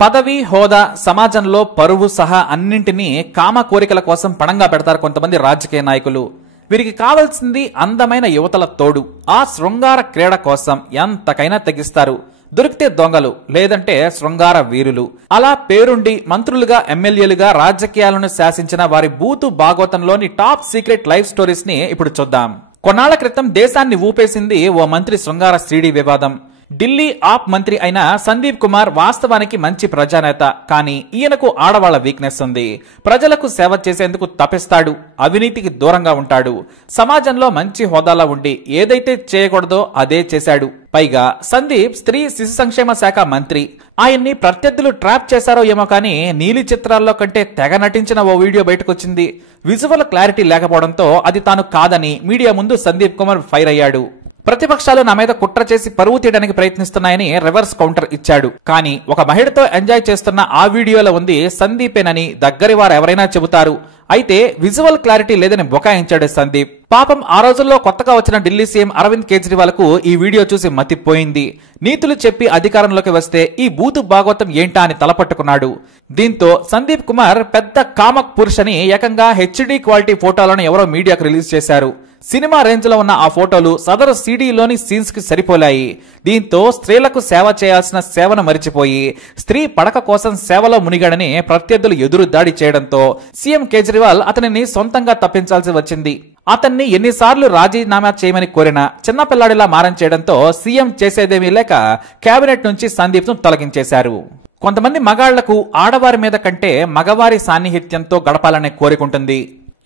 పదవి, హోదా, సమాజంలో పరువు సహా అన్నింటినీ కామ కోరికల కోసం పణంగా పెడతారు కొంతమంది రాజకీయ నాయకులు. వీరికి కావాల్సింది అందమైన యువతల తోడు. ఆ శృంగార క్రీడ కోసం ఎంతకైనా తెగిస్తారు. దొరికితే దొంగలు, లేదంటే శృంగార వీరులు. అలా పేరుండి మంత్రులుగా, ఎమ్మెల్యేలుగా రాజకీయాలను శాసించిన వారి బూతు భాగవతంలోని టాప్ సీక్రెట్ లైఫ్ స్టోరీస్ ని ఇప్పుడు చూద్దాం. కొన్నాళ్ల క్రితం దేశాన్ని ఊపేసింది ఓ మంత్రి శృంగార సీడీ వివాదం. ఢిల్లీ ఆప్ మంత్రి అయిన సందీప్ కుమార్ వాస్తవానికి మంచి ప్రజానేత. కానీ ఈయనకు ఆడవాళ్ల వీక్నెస్ ఉంది. ప్రజలకు సేవ చేసేందుకు తపిస్తాడు, అవినీతికి దూరంగా ఉంటాడు. సమాజంలో మంచి హోదాలో ఉండి ఏదైతే చేయకూడదో అదే చేశాడు. పైగా సందీప్ స్త్రీ శిశు సంక్షేమ శాఖ మంత్రి. ఆయన్ని ప్రత్యర్థులు ట్రాప్ చేశారో ఏమో కానీ నీలి చిత్రాల్లో కంటే తెగ నటించిన ఓ వీడియో బయటకొచ్చింది. విజువల్ క్లారిటీ లేకపోవడంతో అది తాను కాదని మీడియా ముందు సందీప్ కుమార్ ఫైర్ అయ్యాడు. ప్రతిపక్షాలు నా మీద కుట్ర చేసి పరువు తీయడానికి ప్రయత్నిస్తున్నాయని రివర్స్ కౌంటర్ ఇచ్చాడు. కానీ ఒక మహిళతో ఎంజాయ్ చేస్తున్న ఆ వీడియోలో ఉంది సందీపేనని దగ్గరి వారు ఎవరైనా చెబుతారు. అయితే విజువల్ క్లారిటీ లేదని బుకాయించాడు సందీప్. పాపం ఆ రోజుల్లో కొత్తగా వచ్చిన ఢిల్లీ సీఎం అరవింద్ కేజ్రీవాల్ కు ఈ వీడియో చూసి మతిపోయింది. నీతులు చెప్పి అధికారంలోకి వస్తే ఈ బూతు భాగవతం ఏంటా అని తలపట్టుకున్నాడు. దీంతో సందీప్ కుమార్ పెద్ద కామక్ పురుష్ అని ఏకంగా హెచ్డి క్వాలిటీ ఫోటోలను ఎవరో మీడియాకు రిలీజ్ చేశారు. సినిమా రేంజ్ లో ఉన్న ఆ ఫోటోలు సదరు సీడీలోని సీన్స్ కి సరిపోలాయి. దీంతో స్త్రీలకు సేవ చేయాల్సిన సేవను మరిచిపోయి స్త్రీ పడక కోసం సేవలో మునిగాడని ప్రత్యర్థులు ఎదురు దాడి చేయడంతో సీఎం కేజ్రీవాల్ అతనిని సొంతంగా తప్పించాల్సి వచ్చింది. అతన్ని ఎన్నిసార్లు రాజీనామా చేయమని కోరినా చిన్నపిల్లాడిలా మారం చేయడంతో సీఎం చేసేదేమీ లేక కేబినెట్ నుంచి సందీప్ ను తొలగించేశారు. కొంతమంది మగాళ్లకు ఆడవారి మీద కంటే మగవారి సాన్నిహిత్యంతో గడపాలనే కోరికుంటుంది.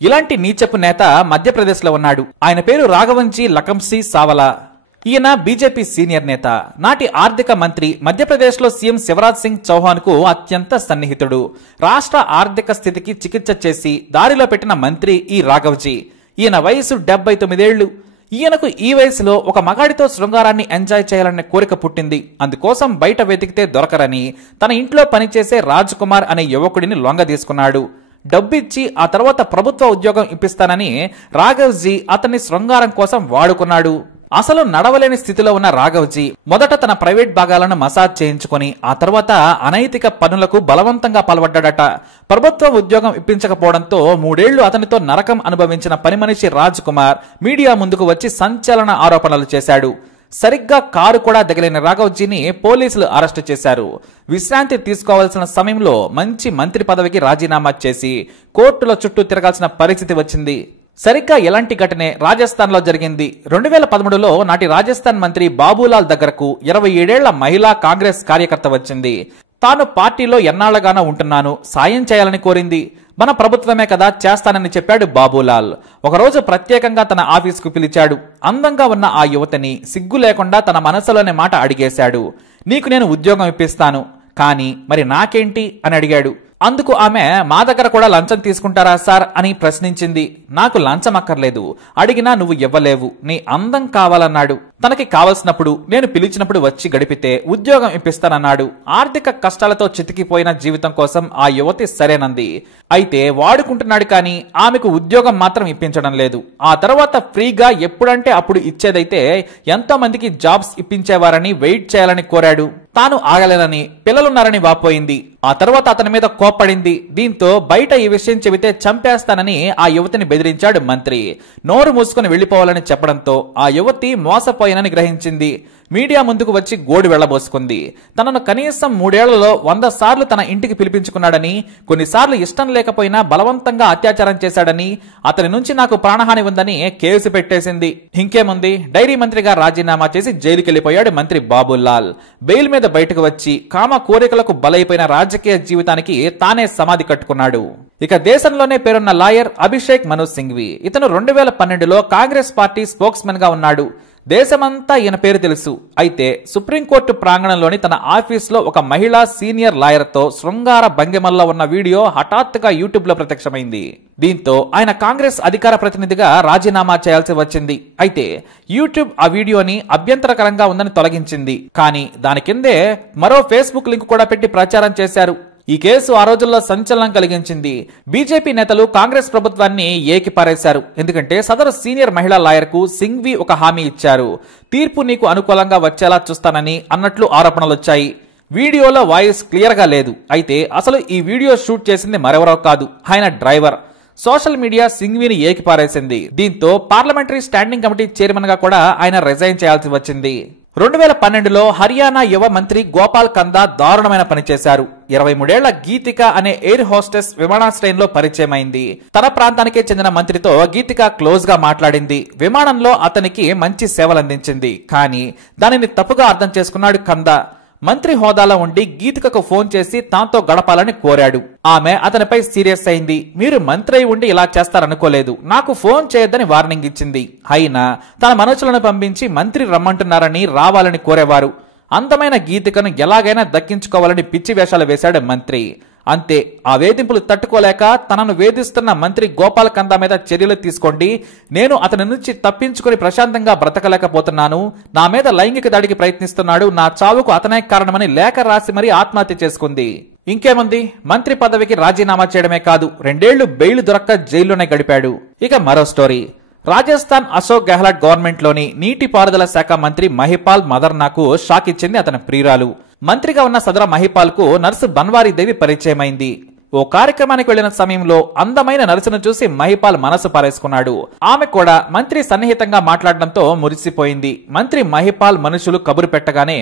ఇలాంటి నీచపు నేత మధ్యప్రదేశ్ లో ఉన్నాడు. ఆయన పేరు రాఘవంజీ లకంసీ సావలా. ఈయన బీజేపీ సీనియర్ నేత, నాటి ఆర్థిక మంత్రి. మధ్యప్రదేశ్ లో సీఎం శివరాజ్ సింగ్ చౌహాన్ కు అత్యంత సన్నిహితుడు. రాష్ట్ర ఆర్థిక స్థితికి చికిత్స చేసి దారిలో పెట్టిన మంత్రి ఈ రాఘవ్జీ. ఈయన వయసు 79 ఏళ్లు. ఈయనకు ఈ వయసులో ఒక మగాడితో శృంగారాన్ని ఎంజాయ్ చేయాలనే కోరిక పుట్టింది. అందుకోసం బయట వెతికితే దొరకరని తన ఇంట్లో పనిచేసే రాజ్ కుమార్ అనే యువకుడిని లొంగ తీసుకున్నాడు. డబ్బిచ్చి ఆ తర్వాత ప్రభుత్వ ఉద్యోగం ఇప్పిస్తానని రాఘవ్జీ అతన్ని శృంగారం కోసం వాడుకున్నాడు. అసలు నడవలేని స్థితిలో ఉన్న రాఘవ్జీ మొదట తన ప్రైవేట్ భాగాలను మసాజ్ చేయించుకుని ఆ తర్వాత అనైతిక పనులకు బలవంతంగా పాల్పడ్డాడట. ప్రభుత్వ ఉద్యోగం ఇప్పించకపోవడంతో 3 ఏళ్లు అతనితో నరకం అనుభవించిన పని మనిషి రాజ్ కుమార్ మీడియా ముందుకు వచ్చి సంచలన ఆరోపణలు చేశాడు. సరిగ్గా కారు కూడా దిగలేని రాఘవ్జీని పోలీసులు అరెస్టు చేశారు. విశ్రాంతి తీసుకోవాల్సిన సమయంలో మంచి మంత్రి పదవికి రాజీనామా చేసి కోర్టుల చుట్టూ తిరగాల్సిన పరిస్థితి వచ్చింది. సరిగ్గా ఇలాంటి ఘటనే రాజస్థాన్ లో జరిగింది. 2013లో నాటి రాజస్థాన్ మంత్రి బాబులాల్ దగ్గరకు 27 ఏళ్ల మహిళా కాంగ్రెస్ కార్యకర్త వచ్చింది. తాను పార్టీలో ఎన్నాళ్లగానో ఉంటున్నాను, సాయం చేయాలని కోరింది. మన ప్రభుత్వమే కదా, చేస్తానని చెప్పాడు బాబులాల్. ఒకరోజు ప్రత్యేకంగా తన ఆఫీసుకు పిలిచాడు. అందంగా ఉన్న ఆ యువతిని సిగ్గు లేకుండా తన మనసులోని మాట అడిగేశాడు. నీకు నేను ఉద్యోగం ఇప్పిస్తాను, కానీ మరి నాకేంటి అని అడిగాడు. అందుకు ఆమె, మా దగ్గర కూడా లంచం తీసుకుంటారా సార్ అని ప్రశ్నించింది. నాకు లంచం అక్కర్లేదు, అడిగినా నువ్వు ఇవ్వలేవు, నీ అందం కావాలన్నాడు. తనకి కావలసినప్పుడు నేను పిలిచినప్పుడు వచ్చి గడిపితే ఉద్యోగం ఇప్పిస్తానన్నాడు. ఆర్థిక కష్టాలతో చితికిపోయిన జీవితం కోసం ఆ యువతి సరేనంది. అయితే వాడుకుంటున్నాడు కానీ ఆమెకు ఉద్యోగం మాత్రం ఇప్పించడం లేదు. ఆ తర్వాత ఫ్రీగా ఎప్పుడంటే అప్పుడు ఇచ్చేదైతే ఎంతో మందికి జాబ్స్ ఇప్పించేవారని వెయిట్ చేయాలని కోరాడు. తాను ఆగలేనని, పిల్లలున్నారని వాపోయింది. ఆ తర్వాత అతని మీద కోప్పడింది. దీంతో బయట ఈ విషయం చెబితే చంపేస్తానని ఆ యువతిని బెదిరించాడు మంత్రి. నోరు మూసుకుని వెళ్లిపోవాలని చెప్పడంతో ఆ యువతి మోసపోయినని గ్రహించింది. మీడియా ముందుకు వచ్చి గోడు వెళ్లబోసుకుంది. తనను కనీసం 3 ఏళ్లలో 100 సార్లు తన ఇంటికి పిలిపించుకున్నాడని, కొన్నిసార్లు ఇష్టం లేకపోయినా బలవంతంగా అత్యాచారం చేశాడని, అతని నుంచి నాకు ప్రాణహాని ఉందని కేసు పెట్టేసింది. ఇంకేముంది, డైరీ మంత్రిగా రాజీనామా చేసి జైలుకెళ్లిపోయాడు మంత్రి బాబులాల్. బెయిల్ మీద బయటకు వచ్చి కామ కోరికలకు బలైపోయిన రాజకీయ జీవితానికి తానే సమాధి కట్టుకున్నాడు. ఇక దేశంలోనే పేరున్న లాయర్ అభిషేక్ మను సింఘ్వి. ఇతను 2012లో కాంగ్రెస్ పార్టీ స్పోక్స్ మెన్ గా ఉన్నాడు. దేశమంతా ఈయన పేరు తెలుసు. అయితే సుప్రీంకోర్టు ప్రాంగణంలోని తన ఆఫీసులో ఒక మహిళా సీనియర్ లాయర్ తో శృంగార భంగిమల్లో ఉన్న వీడియో హఠాత్తుగా యూట్యూబ్ లో ప్రత్యక్షమైంది. దీంతో ఆయన కాంగ్రెస్ అధికార ప్రతినిధిగా రాజీనామా చేయాల్సి వచ్చింది. అయితే యూట్యూబ్ ఆ వీడియోని అభ్యంతరకరంగా ఉందని తొలగించింది. కానీ దాని కిందే మరో ఫేస్బుక్ లింక్ కూడా పెట్టి ప్రచారం చేశారు. ఈ కేసు ఆ రోజుల్లో సంచలనం కలిగించింది. బీజేపీ నేతలు కాంగ్రెస్ ప్రభుత్వాన్ని ఏకిపారేశారు. ఎందుకంటే సదరు సీనియర్ మహిళా లాయర్ కు సింఘ్వి ఒక హామీ ఇచ్చారు. తీర్పు నీకు అనుకూలంగా వచ్చేలా చూస్తానని అన్నట్లు ఆరోపణలు వచ్చాయి. వీడియోలో వాయిస్ క్లియర్ గా లేదు. అయితే అసలు ఈ వీడియో షూట్ చేసింది మరెవరో కాదు, ఆయన డ్రైవర్. సోషల్ మీడియా సింగ్విని ఏకిపారేసింది. దీంతో పార్లమెంటరీ స్టాండింగ్ కమిటీ చైర్మన్ గా కూడా ఆయన రిజైన్ చేయాల్సి వచ్చింది. 2012లో హర్యానా యువ మంత్రి గోపాల్ కందా దారుణమైన పని చేశారు. 23 ఏళ్ల గీతిక అనే ఎయిర్ హోస్టెస్ విమానాశ్రయంలో పరిచయమైంది. తన ప్రాంతానికే చెందిన మంత్రితో గీతిక క్లోజ్ గా మాట్లాడింది. విమానంలో అతనికి మంచి సేవలందించింది. కానీ దానిని తప్పుగా అర్థం చేసుకున్నాడు కందా. మంత్రి హోదాలో ఉండి గీతికకు ఫోన్ చేసి తనతో గడపాలని కోరాడు. ఆమె అతనిపై సీరియస్ అయింది. మీరు మంత్రి అయి ఉండి ఇలా చేస్తారనుకోలేదు, నాకు ఫోన్ చేయొద్దని వార్నింగ్ ఇచ్చింది. అయినా తన మనుషులను పంపించి మంత్రి రమ్మంటున్నారని రావాలని కోరేవారు. అందమైన గీతికను ఎలాగైనా దక్కించుకోవాలని పిచ్చి వేషాలు వేశాడు మంత్రి. అంతే, ఆ వేధింపులు తట్టుకోలేక తనను వేధిస్తున్న మంత్రి గోపాల్ కందా మీద చర్యలు తీసుకోండి, నేను అతని నుంచి తప్పించుకుని ప్రశాంతంగా బ్రతకలేకపోతున్నాను, నా మీద లైంగిక దాడికి ప్రయత్నిస్తున్నాడు, నా చావుకు అతనే కారణమని లేఖ రాసి మరీ ఆత్మహత్య చేసుకుంది. ఇంకేముంది, మంత్రి పదవికి రాజీనామా చేయడమే కాదు 2 ఏళ్లు బెయిల్ దొరక్క జైల్లోనే గడిపాడు. ఇక మరో స్టోరీ. రాజస్థాన్ అశోక్ గెహ్లాట్ గవర్నమెంట్ లోని నీటిపారుదల శాఖ మంత్రి మహిపాల్ మదర్నాకు షాక్ ఇచ్చింది అతని ప్రియురాలు. మంత్రిగా ఉన్న సదరు మహిపాల్ కు నర్సు బన్వారీ దేవి పరిచయమైంది. ఓ కార్యక్రమానికి వెళ్లిన సమయంలో అందమైన నర్సును చూసి మహిపాల్ మనసు పారేసుకున్నాడు. ఆమె కూడా మంత్రి సన్నిహితంగా మాట్లాడడంతో మురిసిపోయింది. మంత్రి మహిపాల్ మనుషులు కబురు పెట్టగానే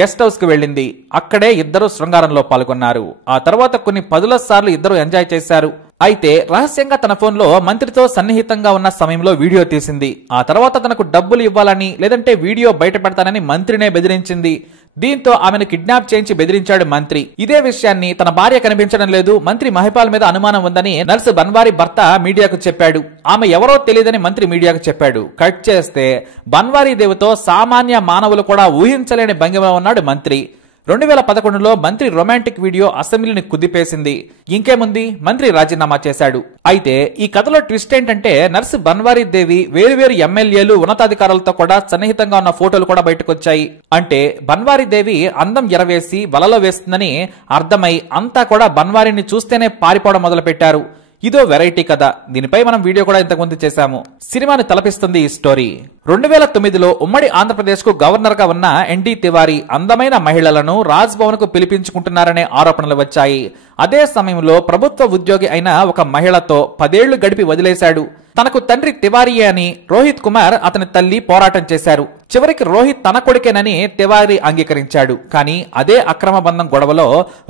గెస్ట్ హౌస్ కు వెళ్లింది. అక్కడే ఇద్దరు శృంగారంలో పాల్గొన్నారు. ఆ తర్వాత కొన్ని 10 సార్లు ఇద్దరు ఎంజాయ్ చేశారు. అయితే రహస్యంగా తన ఫోన్లో మంత్రితో సన్నిహితంగా ఉన్న సమయంలో వీడియో తీసింది. ఆ తర్వాత తనకు డబ్బులు ఇవ్వాలని లేదంటే వీడియో బయట పెడతానని మంత్రినే బెదిరించింది. దీంతో ఆమెను కిడ్నాప్ చేయించి బెదిరించాడు మంత్రి. ఇదే విషయాన్ని తన భార్య కనిపించడం లేదు, మంత్రి మహిపాల్ మీద అనుమానం ఉందని నర్సు బన్వారీ భర్త మీడియాకు చెప్పాడు. ఆమె ఎవరో తెలియదని మంత్రి మీడియాకు చెప్పాడు. కట్ చేస్తే బన్వారీ దేవితో సామాన్య మానవులు కూడా ఊహించలేని భంగిమ ఉన్నాడు మంత్రి. 2011లో మంత్రి రొమాంటిక్ వీడియో అసెంబ్లీని కుదిపేసింది. ఇంకేముంది, మంత్రి రాజీనామా చేశాడు. అయితే ఈ కథలో ట్విస్ట్ ఏంటంటే నర్సు బన్వారీ దేవి వేరువేరు ఎమ్మెల్యేలు ఉన్నతాధికారులతో కూడా సన్నిహితంగా ఉన్న ఫోటోలు కూడా బయటకొచ్చాయి. అంటే బన్వారీ దేవి అందం ఎరవేసి వలలో వేస్తుందని అర్థమై అంతా కూడా బన్వారీని చూస్తేనే పారిపోవడం మొదలు పెట్టారు. ఇదో వెరైటీ కథ. దీనిపై మనం వీడియో కూడా ఇంతకుముందు చేశాము. సినిమాని తలపిస్తుంది ఈ స్టోరీ. 2009లో ఉమ్మడి ఆంధ్రప్రదేశ్ కు గవర్నర్ గా ఉన్న ఎన్టీ తివారీ అందమైన మహిళలను రాజ్ భవన్ కు పిలిపించుకుంటున్నారనే ఆరోపణలు వచ్చాయి. అదే సమయంలో ప్రభుత్వ ఉద్యోగి అయిన ఒక మహిళతో 10 ఏళ్లు గడిపి వదిలేశాడు. తనకు తండ్రి తివారీయే అని రోహిత్ కుమార్ అతని తల్లి పోరాటం చేశారు. చివరికి రోహిత్ తన కొడుకేనని తివారీ అంగీకరించాడు. కానీ అదే అక్రమ బంధం గొడవలో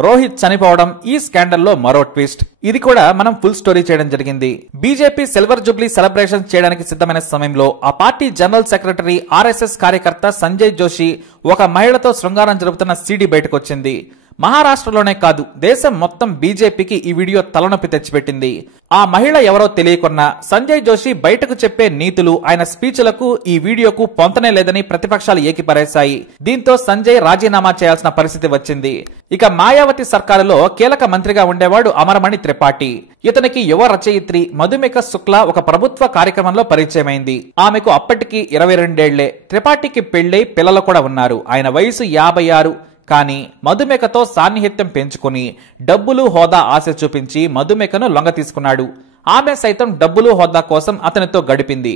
రోహిత్ చనిపోవడం ఈ స్కాండల్లో మరో ట్విస్ట్. ఇది కూడా మనం ఫుల్ స్టోరీ చేయడం జరిగింది. బీజేపీ సిల్వర్ జూబ్లీ సెలబ్రేషన్ చేయడానికి సిద్ధమైన సమయంలో ఆ పార్టీ జనరల్ సెక్రటరీ ఆర్ఎస్ఎస్ కార్యకర్త సంజయ్ జోషి ఒక మహిళతో శృంగారం జరుపుతున్న సీడీ బయటకొచ్చింది. మహారాష్ట్రలోనే కాదు దేశం మొత్తం బీజేపీకి ఈ వీడియో తలనొప్పి తెచ్చిపెట్టింది. ఆ మహిళ ఎవరో తెలియకున్నా సంజయ్ జోషి బయటకు చెప్పే నీతులు, ఆయన స్పీచ్లకు ఈ వీడియోకు పొంతనే లేదని ప్రతిపక్షాలు ఏకిపరేశాయి. దీంతో సంజయ్ రాజీనామా చేయాల్సిన పరిస్థితి వచ్చింది. ఇక మాయావతి సర్కారులో కీలక మంత్రిగా ఉండేవాడు అమరమణి త్రిపాఠి. ఇతనికి యువ రచయిత్రి మధుమిక శుక్లా ఒక ప్రభుత్వ కార్యక్రమంలో పరిచయమైంది. ఆమెకు అప్పటికి 22 ఏళ్లే. త్రిపాఠికి పెళ్లై పిల్లలు కూడా ఉన్నారు. ఆయన వయసు 56. కానీ మధుమికతో సాన్నిహిత్యం పెంచుకుని డబ్బులు హోదా ఆశ చూపించి మధుమికను లొంగ తీసుకున్నాడు. ఆమె సైతం డబ్బులు హోదా కోసం అతనితో గడిపింది.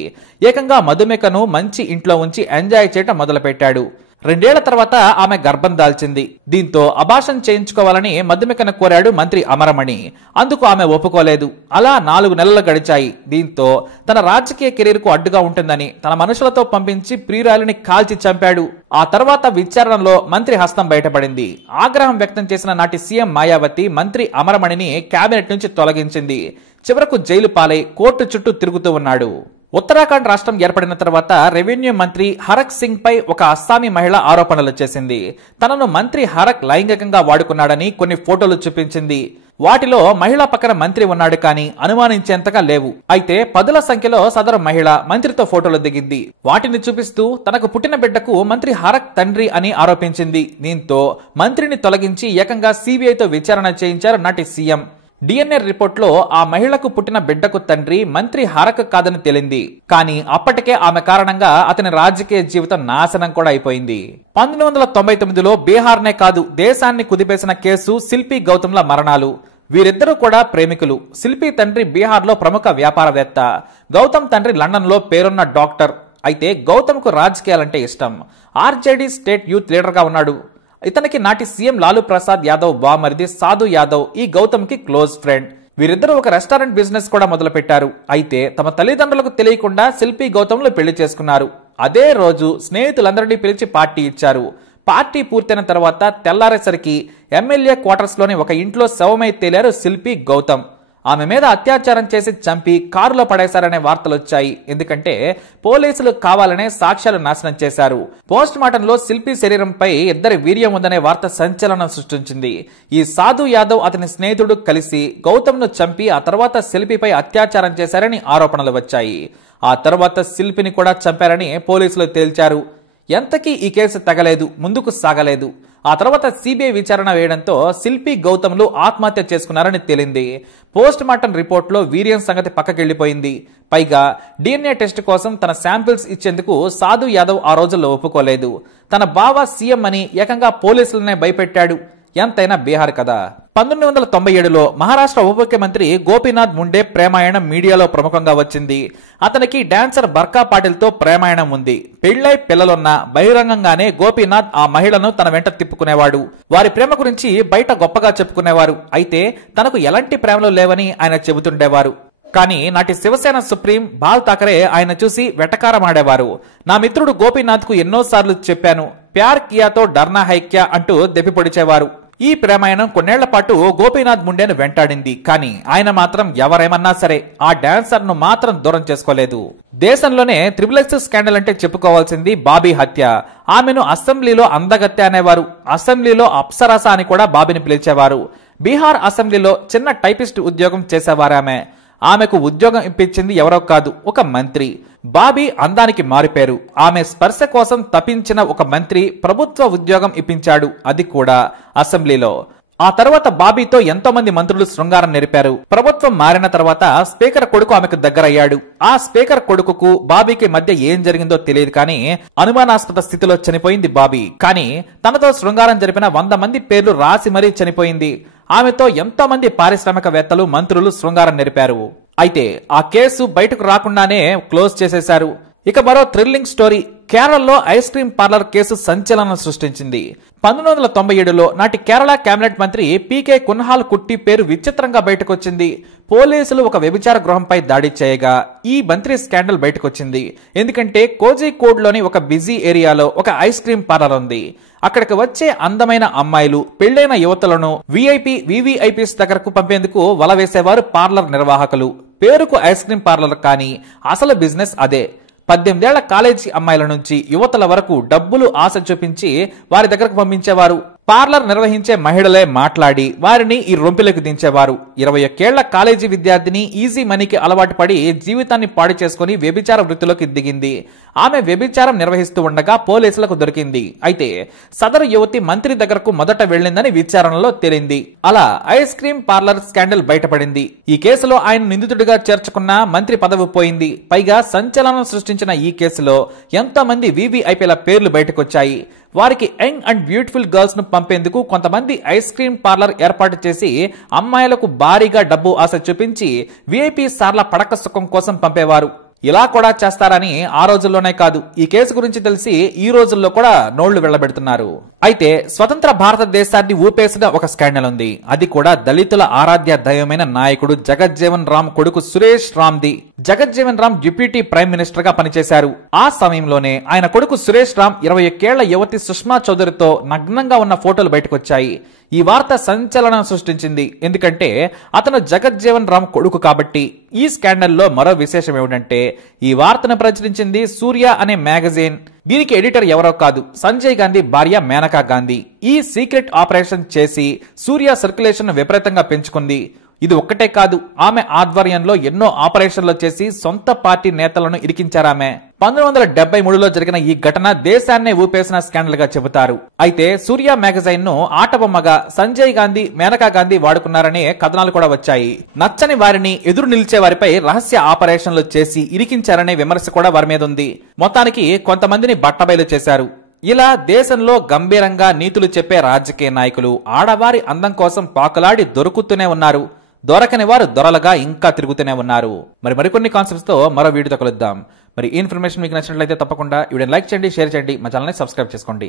ఏకంగా మధుమికను మంచి ఇంట్లో ఉంచి ఎంజాయ్ చేయటం మొదలుపెట్టాడు. 2 ఏళ్ల తర్వాత ఆమె గర్భం దాల్చింది. దీంతో అబార్షన్ చేయించుకోవాలని మధుమికను కోరాడు మంత్రి అమరమణి. అందుకు ఆమె ఒప్పుకోలేదు. అలా 4 నెలలు గడిచాయి. దీంతో తన రాజకీయ కెరీర్ కు అడ్డుగా ఉంటుందని తన మనుషులతో పంపించి ప్రియురాలిని కాల్చి చంపాడు. ఆ తర్వాత విచారణలో మంత్రి హస్తం బయటపడింది. ఆగ్రహం వ్యక్తం చేసిన నాటి సీఎం మాయావతి మంత్రి అమరమణిని కేబినెట్ నుంచి తొలగించింది. చివరకు జైలు పాలై కోర్టు చుట్టూ తిరుగుతూ ఉన్నాడు. ఉత్తరాఖండ్ రాష్ట్రం ఏర్పడిన తర్వాత రెవెన్యూ మంత్రి హరక్ సింగ్ పై ఒక అస్సామీ మహిళ ఆరోపణలు చేసింది. తనను మంత్రి హరక్ లైంగికంగా వాడుకున్నాడని కొన్ని ఫోటోలు చూపించింది. వాటిలో మహిళ పక్కన మంత్రి ఉన్నాడు కానీ అనుమానించేంతగా లేవు. అయితే 10ల సంఖ్యలో సదరు మహిళ మంత్రితో ఫోటోలు దిగింది. వాటిని చూపిస్తూ తనకు పుట్టిన బిడ్డకు మంత్రి హరక్ తండ్రి అని ఆరోపించింది. దీంతో మంత్రిని తొలగించి ఏకంగా సిబిఐతో విచారణ చేయించారు నాటి సీఎం. డిఎన్ఏ రిపోర్ట్లో ఆ మహిళకు పుట్టిన బిడ్డకు తండ్రి మంత్రి హరక్ కాదని తేలింది. కానీ అప్పటికే ఆమె కారణంగా అతని రాజకీయ జీవితం నాశనం కూడా అయిపోయింది. 1999లో బీహార్నే కాదు దేశాన్ని కుదిపేసిన కేసు శిల్పి గౌతమ్ల మరణాలు. వీరిద్దరూ కూడా ప్రేమికులు. శిల్పి తండ్రి బీహార్లో ప్రముఖ వ్యాపారవేత్త. గౌతమ్ తండ్రి లండన్లో పేరున్న డాక్టర్. అయితే గౌతమ్కు రాజకీయాలంటే ఇష్టం. ఆర్జేడీ స్టేట్ యూత్ లీడర్గా ఉన్నాడు. ఇతనికి నాటి సీఎం లాలూ ప్రసాద్ యాదవ్ బామరిది సాధు యాదవ్ ఈ గౌతమ్ కి క్లోజ్ ఫ్రెండ్. వీరిద్దరూ ఒక రెస్టారెంట్ బిజినెస్ కూడా మొదలు పెట్టారు. అయితే తమ తల్లిదండ్రులకు తెలియకుండా శిల్పి గౌతమ్లు పెళ్లి చేసుకున్నారు. అదే రోజు స్నేహితులందరినీ పిలిచి పార్టీ ఇచ్చారు. పార్టీ పూర్తయిన తర్వాత తెల్లారేసరికి ఎమ్మెల్యే క్వార్టర్స్ లోని ఒక ఇంట్లో శవమై తేలారు శిల్పి గౌతమ్. ఆమె మీద అత్యాచారం చేసి చంపి కారులో పడేశారనే వార్తలు వచ్చాయి. ఎందుకంటే పోలీసులు కావాలనే సాక్ష్యాలు నాశనం చేశారు. పోస్ట్ మార్టంలో శిల్పి శరీరంపై ఇద్దరి వీర్యం ఉందనే వార్త సంచలనం సృష్టించింది. ఈ సాధు యాదవ్ అతని స్నేహితుడు కలిసి గౌతమ్ ను చంపి ఆ తర్వాత శిల్పిపై అత్యాచారం చేశారని ఆరోపణలు వచ్చాయి. ఆ తర్వాత శిల్పిని కూడా చంపారని పోలీసులు తేల్చారు. ఎంతకీ ఈ కేసు తగలేదు, ముందుకు సాగలేదు. ఆ తర్వాత సిబిఐ విచారణ వేయడంతో శిల్పి గౌతమ్లు ఆత్మహత్య చేసుకున్నారని తేలింది. పోస్ట్ మార్టం రిపోర్ట్లో వీర్యం సంగతి పక్కకెళ్లిపోయింది. పైగా DNA టెస్ట్ కోసం తన శాంపిల్స్ ఇచ్చేందుకు సాధు యాదవ్ ఆ రోజుల్లో ఒప్పుకోలేదు. తన బావ సీఎం అని ఏకంగా పోలీసులనే భయపెట్టాడు. ఎంతైనా బీహార్ కదా. 1997లో మహారాష్ట్ర ఉప ముఖ్యమంత్రి గోపీనాథ్ ముండే ప్రేమాయణం మీడియాలో ప్రముఖంగా వచ్చింది. అతనికి డాన్సర్ బర్కా పాటిల్తో ప్రేమాయణం ఉంది. పెళ్లై పిల్లలున్న బహిరంగంగానే గోపీనాథ్ ఆ మహిళను తన వెంట తిప్పుకునేవాడు. వారి ప్రేమ గురించి బయట గొప్పగా చెప్పుకునేవారు. అయితే తనకు ఎలాంటి ప్రేమలు లేవని ఆయన చెబుతుండేవారు. కానీ నాటి శివసేన సుప్రీం బాల్ ఠాకరే ఆయన చూసి వెటకారమాడేవారు. నా మిత్రుడు గోపీనాథ్ కు ఎన్నోసార్లు చెప్పాను, ప్యార్ కియాతో డర్నా హైక్యా అంటూ దెప్పిపొడిచేవారు. ఈ ప్రేమాయణం కొన్నేళ్ల పాటు గోపీనాథ్ ముండేను వెంటాడింది. కానీ ఆయన మాత్రం ఎవరేమన్నా సరే ఆ డాన్సర్ ను మాత్రం దూరం చేసుకోలేదు. దేశంలోనే XXX స్కాండల్ అంటే చెప్పుకోవాల్సింది బాబీ హత్య. ఆమెను అసెంబ్లీలో అందగత్తె అనేవారు. అసెంబ్లీలో అప్సరస అని కూడా బాబీని పిలిచేవారు. బీహార్ అసెంబ్లీలో చిన్న టైపిస్ట్ ఉద్యోగం చేసేవారామె. ఆమెకు ఉద్యోగం ఇప్పించింది ఎవరో కాదు, ఒక మంత్రి. బాబీ అందానికి మారిపేరు. ఆమె స్పర్శ కోసం తప్పించిన ఒక మంత్రి ప్రభుత్వ ఉద్యోగం ఇప్పించాడు, అది కూడా అసెంబ్లీలో. ఆ తర్వాత బాబీతో ఎంతో మంది మంత్రులు శృంగారం నెరిపారు. ప్రభుత్వం మారిన తర్వాత స్పీకర్ కొడుకు ఆమెకు దగ్గరయ్యాడు. ఆ స్పీకర్ కొడుకుకు బాబీకి మధ్య ఏం జరిగిందో తెలియదు కానీ అనుమానాస్పద స్థితిలో చనిపోయింది బాబీ. కానీ తనతో శృంగారం జరిపిన 100 మంది పేర్లు రాసి మరీ చనిపోయింది. ఆమెతో ఎంతో మంది పారిశ్రామికవేత్తలు మంత్రులు శృంగారం నెరిపారు. అయితే ఆ కేసు బయటకు రాకుండానే క్లోజ్ చేసేశారు. ఇక మరో థ్రిల్లింగ్ స్టోరీ. కేరళలో ఐస్ క్రీం పార్లర్ కేసు సంచలనం సృష్టించింది. 1997లో నాటి కేరళ కేబినెట్ మంత్రి పీకే కున్హాల్ కుట్టి పేరు విచిత్రంగా బయటకొచ్చింది. పోలీసులు ఒక వ్యభిచార గృహంపై దాడి చేయగా ఈ మంత్రి స్కాండల్ బయటకొచ్చింది. ఎందుకంటే కోజికోడ్ లోని ఒక బిజీ ఏరియాలో ఒక ఐస్ క్రీం పార్లర్ ఉంది. అక్కడికి వచ్చే అందమైన అమ్మాయిలు, పెళ్లైన యువతులను VVIPs దగ్గరకు పంపేందుకు వల వేసేవారు పార్లర్ నిర్వాహకులు. పేరుకు ఐస్ క్రీం పార్లర్ కానీ అసలు బిజినెస్ అదే. 18 ఏళ్ల కాలేజీ అమ్మాయిల నుంచి యువతల వరకు డబ్బులు ఆశ చూపించి వారి దగ్గరకు పంపించేవారు. పార్లర్ నిర్వహించే మహిళలే మాట్లాడి వారిని ఈ రొంపిలోకి దించేవారు. 21 ఏళ్ల కాలేజీ విద్యార్థిని ఈజీ మనీకి అలవాటు పడి జీవితాన్ని పాడు చేసుకుని వ్యభిచార వృత్తిలోకి దిగింది. ఆమె వ్యభిచారం నిర్వహిస్తూ ఉండగా పోలీసులకు దొరికింది. అయితే సదరు యువతి మంత్రి దగ్గరకు మొదట వెళ్లిందని విచారణలో తేలింది. అలా ఐస్ క్రీం పార్లర్ స్కాండల్ బయటపడింది. ఈ కేసులో ఆయన నిందితుడిగా చేర్చుకున్న మంత్రి పదవి పోయింది. పైగా సంచలనం సృష్టించిన ఈ కేసులో ఎంతో మంది VVIPల పేర్లు బయటకొచ్చాయి. వారికి యంగ్ అండ్ బ్యూటిఫుల్ గర్ల్స్ ను పంపేందుకు కొంతమంది ఐస్ క్రీం పార్లర్ ఏర్పాటు చేసి అమ్మాయిలకు భారీగా డబ్బు ఆశ చూపించి VIP సార్ల పడక సుఖం కోసం పంపేవారు. ఇలా కూడా చేస్తారని ఆ రోజుల్లోనే కాదు, ఈ కేసు గురించి తెలిసి ఈ రోజుల్లో కూడా నోళ్లు వెళ్లబెడుతున్నారు. అయితే స్వతంత్ర భారతదేశాన్ని ఊపేసిన ఒక స్కాండల్ ఉంది. అది కూడా దళితుల ఆరాధ్య దైవమైన నాయకుడు జగజ్జీవన్ రామ్ కొడుకు సురేష్ రామ్ది. Jagjivan Ram deputy prime minister గా పనిచేశారు. ఆ సమయంలోనే ఆయన కొడుకు సురేష్ రామ్ 21 ఏళ్ల యువతి సుష్మా చౌదరితో నగ్నంగా ఉన్న ఫోటోలు బయటకొచ్చాయి. ఈ వార్త సంచలనం సృష్టించింది. ఎందుకంటే అతను జగజ్జీవన్ రామ్ కొడుకు కాబట్టి. ఈ స్కాండల్లో మరో విశేషం ఏమిటంటే ఈ వార్తను ప్రచురించింది సూర్య అనే మ్యాగజైన్. దీనికి ఎడిటర్ ఎవరో కాదు, సంజయ్ గాంధీ భార్య మేనకా గాంధీ. ఈ సీక్రెట్ ఆపరేషన్ చేసి సూర్య సర్క్యులేషన్ విపరీతంగా పెంచుకుంది. ఇది ఒక్కటే కాదు, ఆమె ఆధ్వర్యంలో ఎన్నో ఆపరేషన్లు చేసి సొంత పార్టీ నేతలను ఇరికించారామె. 1973లో జరిగిన ఈ ఘటన దేశాన్నే ఊపేసిన స్కాండల్ గా చెబుతారు. అయితే సూర్య మ్యాగజైన్ ను ఆటబొమ్మగా సంజయ్ గాంధీ, మేనకా గాంధీ వాడుకున్నారనే కథనాలు కూడా వచ్చాయి. నచ్చని వారిని ఎదురు నిలిచే వారిపై రహస్య ఆపరేషన్లు చేసి ఇరికించారనే విమర్శ కూడా వారి మీద ఉంది. మొత్తానికి కొంతమందిని బట్టబయలు చేశారు. ఇలా దేశంలో గంభీరంగా నీతులు చెప్పే రాజకీయ నాయకులు ఆడవారి అందం కోసం పాకులాడి దొరుకుతూనే ఉన్నారు. దొరకని వారు దొరలుగా ఇంకా తిరుగుతూనే ఉన్నారు. మరికొన్ని కాన్సెప్ట్స్ తో మరో వీడియోతో కలుద్దాం. ఈ ఇన్ఫర్మేషన్ మీకు నచ్చినట్లయితే తప్పకుండా వీడియోని లైక్ చేయండి, షేర్ చేయండి, మా ఛానల్ని సబ్స్క్రైబ్ చేసుకోండి.